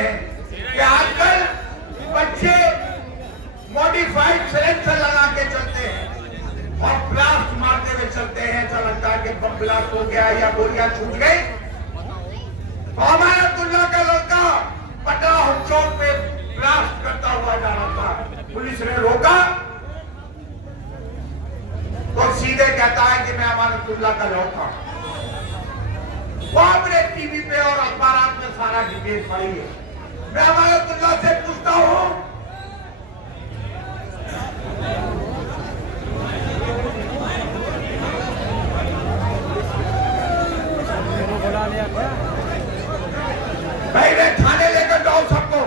हैं कि आजकल बच्चे मॉडिफाइड सिलेंसर लगा के चलते हैं और ब्लास्ट मारते हुए चलते हैं। ऐसा लगता है कि बम ब्लास्ट हो गया या गोलियां छूट गई। अमानतुल्लाह का लड़का पटना चौक पे ब्लास्ट करता हुआ जा रहा था, पुलिस ने रोका तो सीधे कहता है कि मैं अमानतुल्लाह का लड़का। वो अपने टीवी पे और अखबार में सारा डिटेल पढ़ी है। मैं अमानतुल्लाह से पूछता हूं, भाई मैं थाने लेकर जाओ सबको,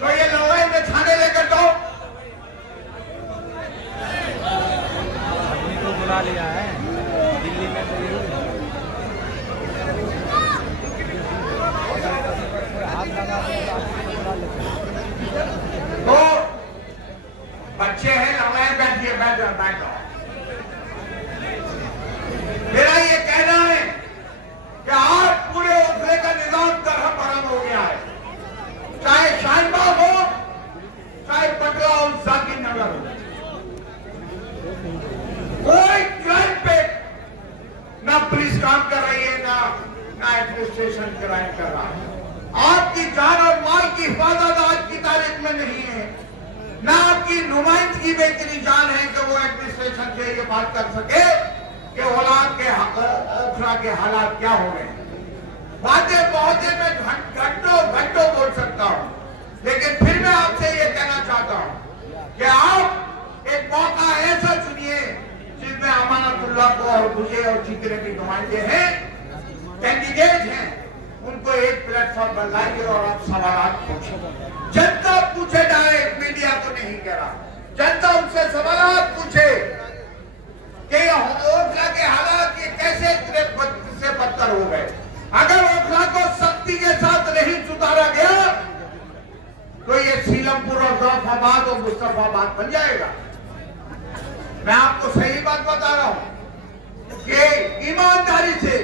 तो ये लड़ाई में थाने लेकर जाओ। बुला लिया है दिल्ली में तो बच्चे हैं, लड़ाई बैठिए, बैठ जाओ। मेरा ये कहना है कि आज पूरे उठने का निजाम तरह परम हो गया है। चाहे शाहीनबाग हो, चाहे पटना हो, जाकिर नगर हो, कोई क्राइम पे ना पुलिस काम कर रही है, ना एडमिनिस्ट्रेशन क्राइम कर रहा है। आपकी जान और माल की हिफाजत आज की तारीख में नहीं है, ना आपकी नुमाइंदगी में इतनी जान है कि वो एडमिनिस्ट्रेशन से ये बात कर सके कि औलाद के ओखला के हालात क्या हो रहे हैं। बातें बहुत देर में घंटों बोल सकता हूं, लेकिन फिर मैं आपसे ये कहना चाहता हूं कि आप एक मौका ऐसा चुनिए जिसमें अमानतुल्लाह को और मुझे और जितने भी नुमाइंदे हैं, कैंडिडेट हैं, उनको एक प्लेटफॉर्म पर लाइए और आप सवाल पूछे। जनता पूछे, डायरेक्ट मीडिया को नहीं कह रहा, जनता उनसे सवाल पूछे कि ओखला के हालात ये कैसे से बदतर हो गए। अगर ओखला को सख्ती के साथ नहीं सुधारा गया तो ये सीलमपुर और जफराबाद और मुस्तफाबाद बन जाएगा। मैं आपको सही बात बता रहा हूं कि ईमानदारी से,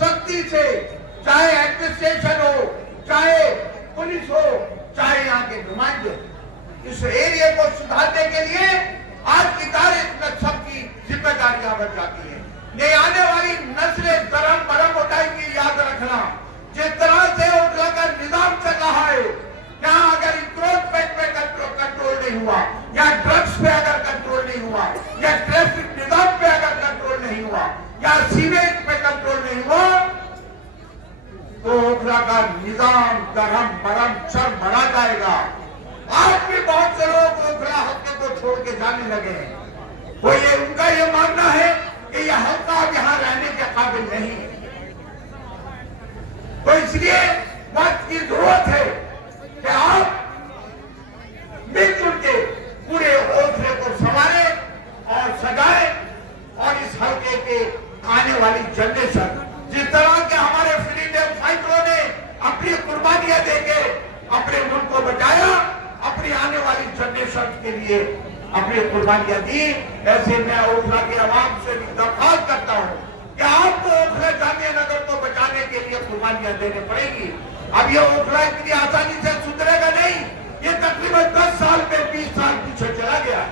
सख्ती से, चाहे एडमिनिस्ट्रेशन हो, चाहे पुलिस हो, चाहे यहाँ के नुमाइंदे, इस एरिया को सुधारने के लिए आज की तारीख में सबकी जिम्मेदारियां बन जाती है। ये आने वाली नस्लें गरम बरम उठाएंगी। याद रखना, जिस तरह से ओखला का निजाम चल रहा है, यहाँ अगर इंक्रोचमेंट पे कंट्रोल नहीं हुआ, या ड्रग्स पे अगर कंट्रोल नहीं हुआ, या ट्रैफिक निजाम पे अगर कंट्रोल नहीं हुआ, या सीवेज पे कंट्रोल नहीं हुआ, तो ओखला का निजाम गरम बरम चर बढ़ा जाएगा। आज भी बहुत से लोग ओखला हल्के को छोड़ के जाने लगे हैं। वो ये उनका ये मानना है कि यह हल्का यहाँ रहने के काबिल नहीं है। तो इसलिए वक्त की जरूरत है कि आप मिलजुल के पूरे ओखले को संवारे और सजाए, और इस हल्के के आने वाली जनरेशन, जिस तरह के हमारे फ्रीडम फाइटरों ने अपनी कुर्बानियां देके अपने मुल्क को बचाया, अपनी आने वाली जनरेशन के लिए अपनी कुर्बानियां दी, ऐसे मैं ओखला के अवाम से भी दरख्वास्त करता हूं कि आपको ओखला जामिया नगर को बचाने के लिए कुर्बानियां देनी पड़ेगी। अब ये ओखला इतनी आसानी से सुधरेगा नहीं। ये तकरीबन 10 साल में 20 साल पीछे चला गया है।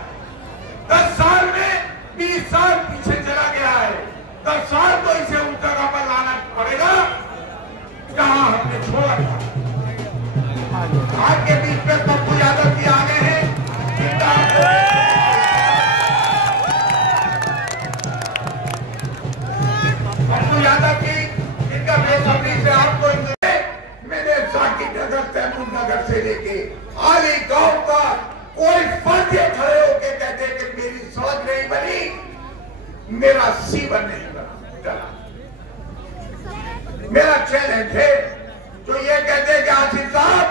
10 साल में 20 साल पीछे चला गया है। 10 साल तो इसे उस जगह पर लाना पड़ेगा जहां हमने छोड़ा था। आपके बीच में पप्पू यादव जी आ गए हैं। पप्पू यादव जी, इनका बेसब्री से आपको मैंने जाकिर नगर, तैमूर नगर से लेके आली गांव का कोई फर्द खड़े होकर कहते कि मेरी सड़क नहीं बनी, मेरा सीवन नहीं बना। मेरा चैलेंज है जो ये कहते कि आसिफ साहब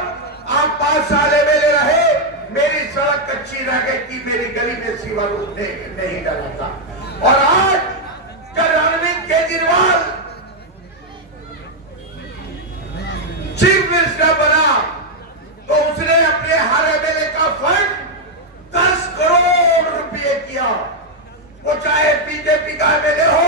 आप 5 साल एमएलए रहे, मेरी सड़क कच्ची रह गई कि मेरी गली में सीवर नहीं डाला था। और आज जब अरविंद केजरीवाल चीफ मिनिस्टर बना तो उसने अपने हर एमएलए का फंड 10 करोड़ रुपए किया। वो चाहे बीजेपी का एमएलए हो,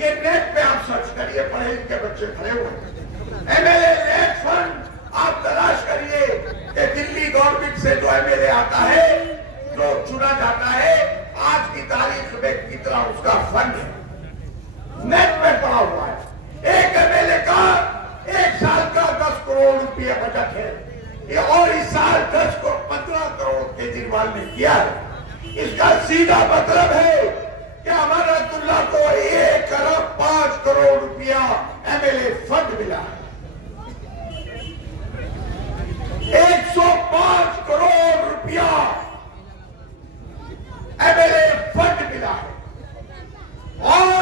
ये नेट पे आप सर्च करिए, पढ़े लिखे बच्चे खड़े हुए। एमएलए नेट फंड आप तलाश करिए कि दिल्ली गवर्नमेंट से जो एमएलए आता है, जो चुना जाता है, आज की तारीख में कितना उसका फंड है, नेट में पड़ा हुआ है। एक एमएलए का 1 साल का 10 करोड़ रुपया बजट है, ये और इस साल 15 करोड़ केजरीवाल ने किया है। इसका सीधा मतलब है कि अमरतुल्लाह को 1 अरब 5 करोड़ रुपया एमएलए फंड मिला है। 105 करोड़ रुपया एमएलए फंड मिला है और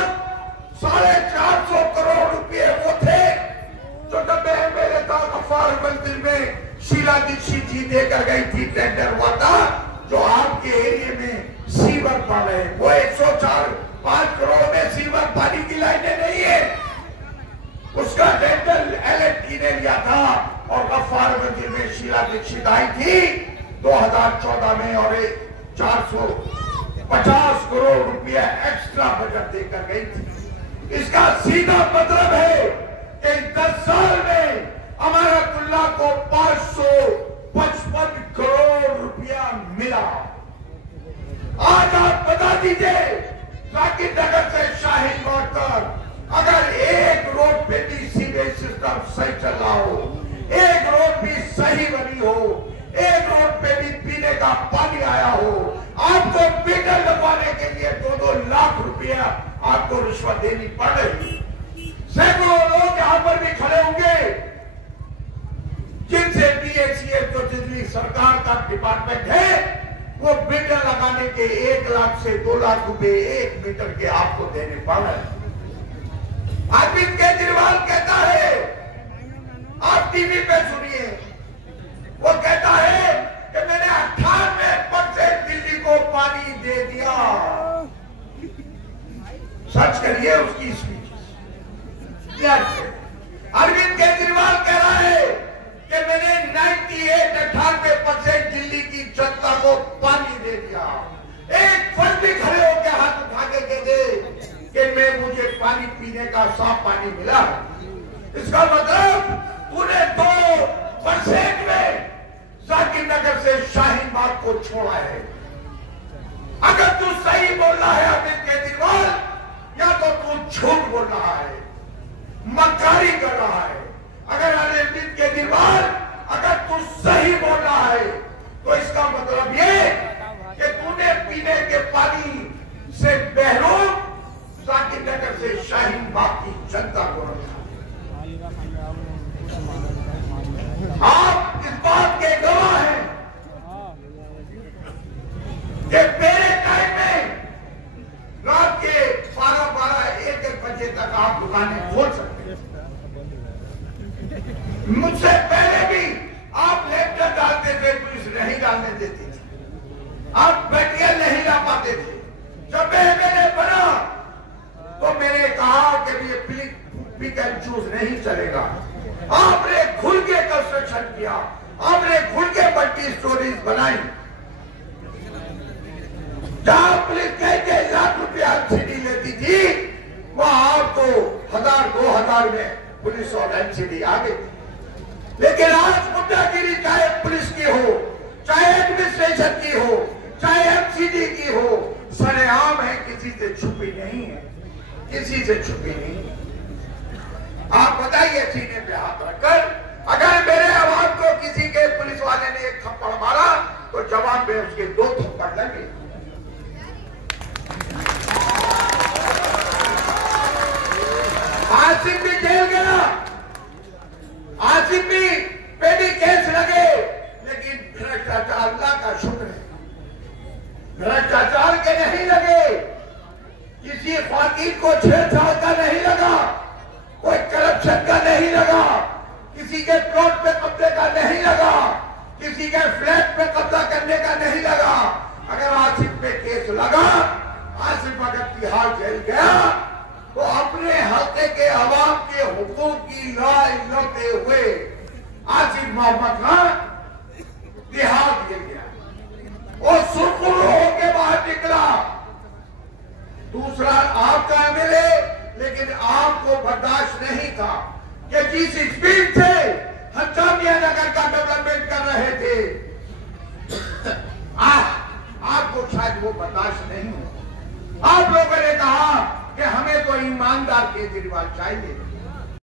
450 करोड़ रुपए वो थे जो जब एमएलए था गफ्फार मंदिर में शीला दीक्षित जी देकर गई थी, टेंडर हुआ था, जो आपके एरिया में सीवर पड़ रहे, वो 104-5 करोड़ में सीवर पानी की लाइनें नहीं है, उसका टेंडर एलएनटी ने लिया था और गफ्फार मंदिर में शीला दीक्षित आई थी 2014 में और 450 करोड़ रुपया एक्स्ट्रा बजट देकर गई थी। इसका सीधा मतलब है कि 10 साल में अमरतुल्लाह को 555 करोड़ रुपया मिला। आज आप बता दीजिए, जाकिर नगर से शाहीन बाग तक अगर एक रोड पे भी सीवेज सिस्टम सही चल रहा हो, एक रोड भी सही बनी हो, एक रोड पे भी पीने का पानी आया हो, आपको मीटर लगवाने के लिए 2-2 लाख रुपया आपको रिश्वत देनी पड़ रही। सैकड़ों लोग यहां पर भी खड़े होंगे जिनसे बीएचईएल जो दिल्ली सरकार का डिपार्टमेंट है, वो मीटर लगाने के 1 लाख से 2 लाख रुपए 1 मीटर के आपको देने पड़ रहे हैं। अरविंद केजरीवाल कहता है, आप टीवी पे सुनिए, वो कहता है कि मैंने 98% दिल्ली को पानी दे दिया। सर्च करिए उसकी स्पीच। अरविंद केजरीवाल कह रहा है कि मैंने 98% दिल्ली की जनता को पानी दे दिया। एक फंड भी खड़े होकर हाथ उठा के कह दे कि मैं मुझे पानी पीने का साफ पानी मिला। इसका मतलब तूने 2% में जाकिर नगर से शाहीन बाग को छोड़ा है। अगर तू सही बोल रहा है अरविंद केजरीवाल, या तो तू झूठ बोल रहा है, मक्कारी कर रहा है। अगर अरविंद केजरीवाल अगर तू सही बोल रहा है तो इसका मतलब ये कि तूने पीने के पानी से बहरूम जाकिर नगर से शाहीन बाग की जनता को रखा। आप इस बात के गवाह हैं कि मेरे टाइम में रात के 12-1 बजे तक आप दुकानें खोल सकते हैं। मुझसे पहले भी आप लेटर डालते थे, पुलिस नहीं डालने देती थी, आप बैटियां नहीं ला पाते थे। जब मैंने बना तो मैंने कहा कि ये पिक एंड चूज नहीं चलेगा। आपने खुल के कंस्ट्रक्शन किया, आपने खुल के मल्टी स्टोरीज बनाई। जहां पुलिस कह लाख रुपया एनसीडी लेती थी, वहां आपको 1000-2000 में पुलिस और एनसीडी आ गई। लेकिन आज गुंडागिरी चाहे पुलिस की हो, चाहे एडमिनिस्ट्रेशन की हो, चाहे एमसीडी की हो, सरेआम है, किसी से छुपी नहीं है, किसी से छुपी नहीं है। आप बताइए सीने पे हाथ रखकर, अगर मेरे आवाज को किसी के पुलिस वाले ने एक थप्पड़ मारा तो जवाब में उसके 2 थप्पड़ लगे। आसिफ भी जेल गया, आसिफ भी पे भी केस लगे, लेकिन भ्रष्टाचार, अल्लाह का शुक्र है, भ्रष्टाचार के नहीं लगे, किसी ख्वातीन को छेड़छाड़ का नहीं लगा, कोई करप्शन का नहीं लगा, किसी के प्लॉट पे कब्जे का नहीं लगा, किसी के फ्लैट पे कब्जा करने का नहीं लगा। अगर आसिफ पे केस लगा, आसिफ अगर तिहाड़ जेल गया तो अपने हल्के के अवाम के हुकूक की लड़ाई लड़ते हुए आसिफ मोहम्मद खान तिहाड़ जेल गया और सुरखुरू होकर बाहर निकला। दूसरा आपका एमएलए आपको बर्दाश्त नहीं था कि जिस स्पीड से हम जामिया नगर का डेवलपमेंट कर रहे थे, आपको शायद वो बर्दाश्त नहीं हो। आप लोगों ने कहा कि हमें तो ईमानदार केजरीवाल चाहिए,